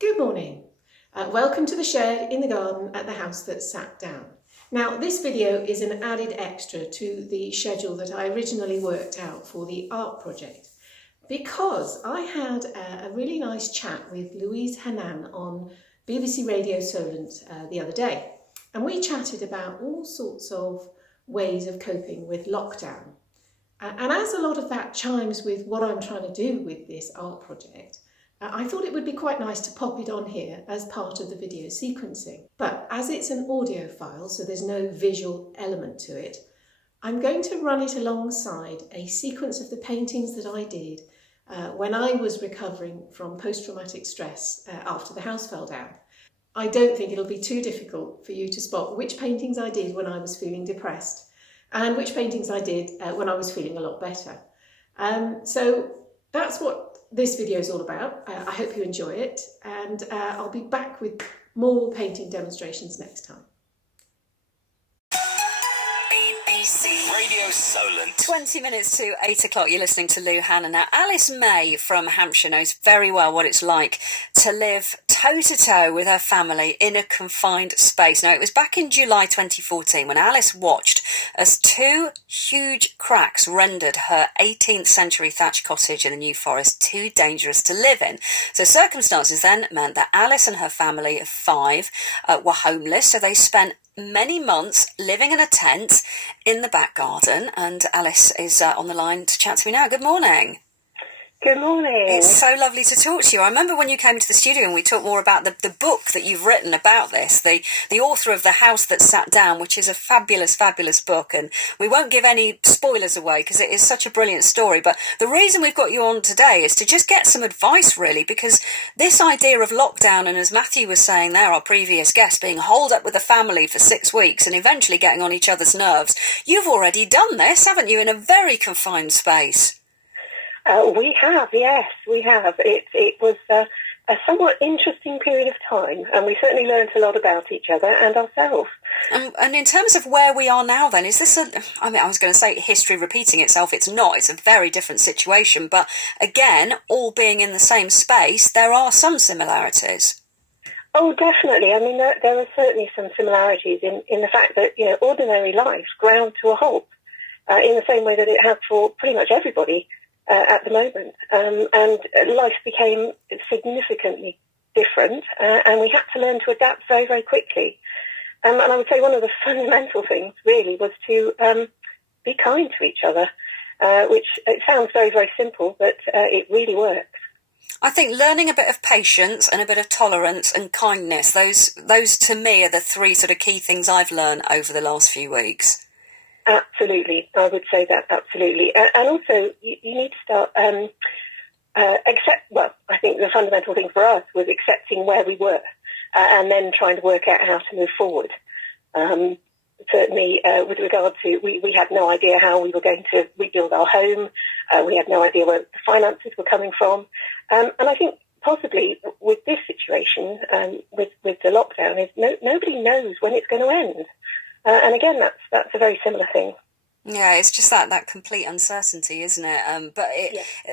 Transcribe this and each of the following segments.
Good morning. Welcome to the shed in the garden at the house that sat down. Now, this video is an added extra to the schedule that I originally worked out for the art project, because I had a really nice chat with Louise Hannan on BBC Radio Solent the other day, and we chatted about all sorts of ways of coping with lockdown. And as a lot of that chimes with what I'm trying to do with this art project, I thought it would be quite nice to pop it on here as part of the video sequencing. But as it's an audio file, so there's no visual element to it, I'm going to run it alongside a sequence of the paintings that I did when I was recovering from post-traumatic stress after the house fell down. I don't think it'll be too difficult for you to spot which paintings I did when I was feeling depressed and which paintings I did when I was feeling a lot better. So that's what this video is all about. I hope you enjoy it, and I'll be back with more painting demonstrations next time. BBC Radio Solent. 20 minutes to 8 o'clock, you're listening to Lou Hannan. Now, Alice May from Hampshire knows very well what it's like to live toe-to-toe with her family in a confined space. Now, it was back in July 2014 when Alice watched as two huge cracks rendered her 18th century thatched cottage in the New Forest too dangerous to live in. So circumstances then meant that Alice and her family of five were homeless, so they spent many months living in a tent in the back garden, and Alice is on the line to chat to me now. Good morning. Good morning. It's so lovely to talk to you. I remember when you came into the studio and we talked more about the book that you've written about this, the author of The House That Sat Down, which is a fabulous, fabulous book, and we won't give any spoilers away because it is such a brilliant story. But the reason we've got you on today is to just get some advice, really, because this idea of lockdown, and as Matthew was saying there, our previous guest, being holed up with the family for 6 weeks and eventually getting on each other's nerves, you've already done this, haven't you, in a very confined space? We have, yes, we have. It was a somewhat interesting period of time, and we certainly learned a lot about each other and ourselves. And in terms of where we are now then, is this I was going to say history repeating itself. It's not. It's a very different situation. But again, all being in the same space, there are some similarities. Oh, definitely. I mean, there are certainly some similarities in the fact that, ordinary life ground to a halt in the same way that it has for pretty much everybody at the moment, and life became significantly different, and we had to learn to adapt very, very quickly. And I would say one of the fundamental things really was to be kind to each other, which it sounds very, very simple, but it really works. I think learning a bit of patience and a bit of tolerance and kindness, those to me are the three sort of key things I've learned over the last few weeks. Absolutely, I would say that, absolutely. And also, you need to start I think the fundamental thing for us was accepting where we were and then trying to work out how to move forward. Certainly, with regard to, we had no idea how we were going to rebuild our home. We had no idea where the finances were coming from. And I think possibly with this situation, with the lockdown, is nobody knows when it's going to end. And again, that's a very similar thing. Yeah, it's just that complete uncertainty, isn't it? But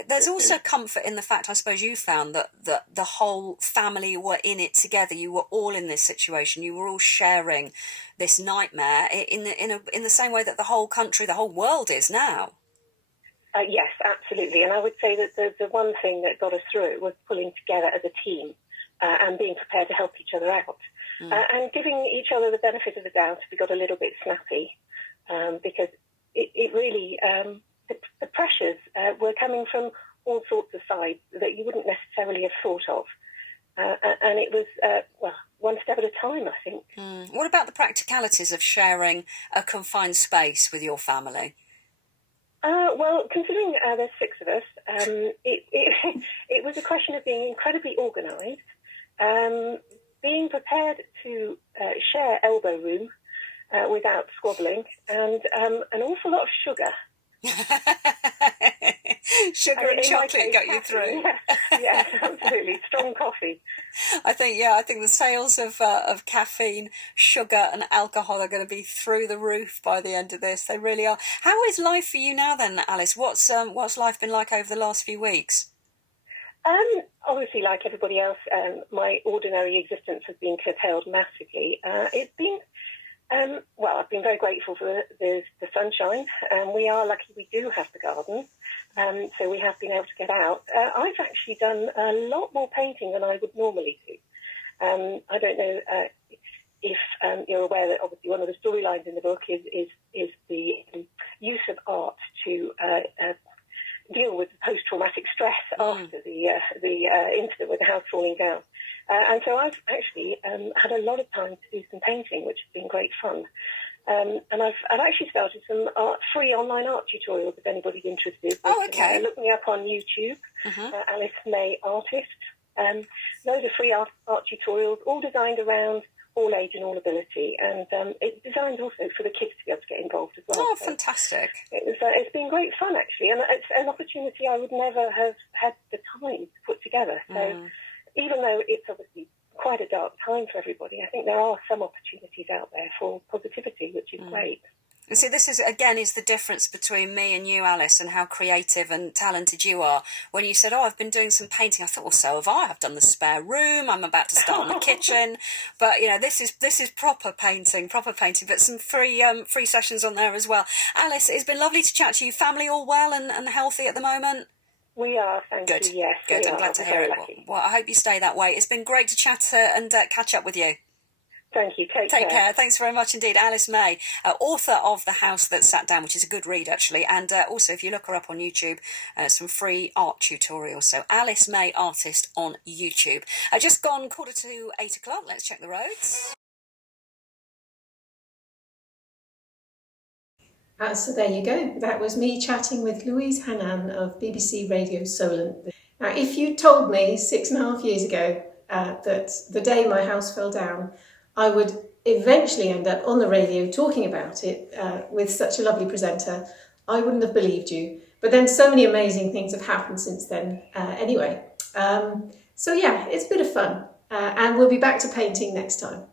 there's also comfort in the fact, I suppose you found, that the whole family were in it together. You were all in this situation. You were all sharing this nightmare in the same way that the whole country, the whole world is now. Yes, absolutely. And I would say that the one thing that got us through it was pulling together as a team and being prepared to help each other out. And giving each other the benefit of the doubt if we got a little bit snappy, because it really, the pressures were coming from all sorts of sides that you wouldn't necessarily have thought of. And it was, one step at a time, I think. What about the practicalities of sharing a confined space with your family? Well, considering there's six of us, it was a question of being incredibly organised, being prepared to share elbow room without squabbling, and an awful lot of sugar. Sugar and chocolate got you through. Yes, absolutely. Strong coffee. I think the sales of caffeine, sugar and alcohol are going to be through the roof by the end of this. They really are. How is life for you now then, Alice? What's life been like over the last few weeks? Obviously, like everybody else, my ordinary existence has been curtailed massively. It's been, I've been very grateful for the sunshine. We are lucky we do have the garden, so we have been able to get out. I've actually done a lot more painting than I would normally do. I don't know if you're aware that obviously one of the storylines in the book is the use of art to deal with the post-traumatic stress after the incident with the house falling down. And so I've actually had a lot of time to do some painting, which has been great fun. And I've actually started some free online art tutorials if anybody's interested. Oh, okay. Look me up on YouTube, Alice May Artist. Loads of free art tutorials, all designed around all age and all ability, and it's designed also for the kids to be able to get involved as well. Oh, so fantastic. It's been great fun, actually, and it's an opportunity I would never have had the time to put together. So even though it's obviously quite a dark time for everybody, I think there are some opportunities out there for positivity, which is great. And see, this is the difference between me and you, Alice, and how creative and talented you are. When you said, I've been doing some painting, I thought, well, so have I. I've done the spare room. I'm about to start in the kitchen. But, this is proper painting, but some free sessions on there as well. Alice, it's been lovely to chat to you. Family all well and healthy at the moment? We are, thank you, yes. Good, I'm glad to hear it. Well, I hope you stay that way. It's been great to chat and catch up with you. Thank you. Take care. Thanks very much indeed. Alice May, author of The House That Sat Down, which is a good read, actually. And also, if you look her up on YouTube, some free art tutorials. So Alice May Artist on YouTube. Just gone 7:45. Let's check the roads. So there you go. That was me chatting with Louise Hannan of BBC Radio Solent. Now, if you told me 6.5 years ago that the day my house fell down, I would eventually end up on the radio talking about it with such a lovely presenter, I wouldn't have believed you. But then so many amazing things have happened since then anyway. So yeah, it's a bit of fun. And we'll be back to painting next time.